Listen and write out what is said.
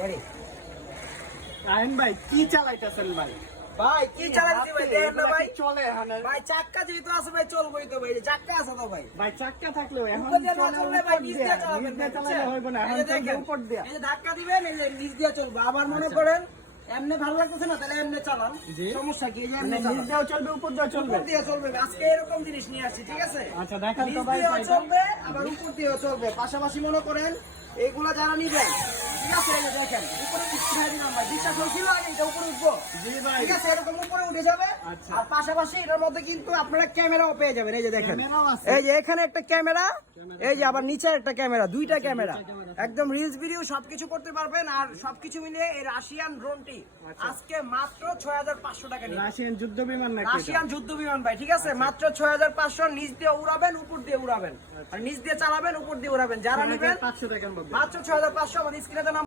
Ready আইন ভাই কি চালাইতেছেন ভাই? ভাই কি চালাচ্ছি ভাই দেখেন না ভাই চলে এখন ভাই চাক্কা যেহেতু আছে ভাই চলবেই তো ভাই চাক্কা আছে তো ভাই ভাই চাক্কা থাকলেও এখন উপর দিয়ে না চলে চললে ভাই উপর নিচ দিয়া, দিয়ে চালাবেন নিচ দিয়ে ভাই, চালালে বুঝছেন? হইব না, এই এখন যে চলবে দেখেন, উপর দিয়া। এই যে ধাক্কা দিবেন এই যে নিচ দিয়ে চলবে আবার মনে করেন এমনি ভালো লাগতেছে না তাহলে এমনি চালান জি। সমস্যা কি এই যে মানে এমনি নিচ চালান দিয়েও চলবে উপর দিয়েও চলবে। উপর দিয়ে চলবে আজকে এরকম জিনিস নিয়ে আসছি ঠিক আছে আচ্ছা দেখান তো নিচ ভাই দিয়েও ভাইটা। চলবে আবার উপর দিয়েও চলবে পাশাপাশি মনে করেন এইগুলা যারা নিবেন ঠিক আছে এই যে দেখেন উপরে উঠে দিলাম ভাই বিশ্বাস হচ্ছিল আগে এটা উপরে উঠবো জি ভাই। ঠিক আছে এরকম উপরে উঠে যাবে আচ্ছা। আর পাশাপাশি এটার মধ্যে কিন্তু আপনারা ক্যামেরাও পেয়ে যাবেন এই যে দেখেন ক্যামেরাও আছে। এই যে এখানে একটা ক্যামেরা এই যে আবার নিচে একটা ক্যামেরা দুইটা ক্যামেরা ক্যামেরা। একদম রিলস ভিডিও সবকিছু করতে পারবেন আর সবকিছু মিলিয়ে এই রাশিয়ান ড্রোনটি আজকে মাত্র 6500 টাকা নিয়ে রাশিয়ান যুদ্ধ বিমান নাকি এটা? রাশিয়ান যুদ্ধ বিমান ভাই ঠিক আছে মাত্র 6500 নিচ দিয়ে উড়াবেন উপর দিয়ে উড়াবেন আর নিচ দিয়ে চালাবেন উপর দিয়ে উড়াবেন যারা নেবেন 500 টাকার মধ্যে। মাত্র 6500 আমাদের স্ক্রিনে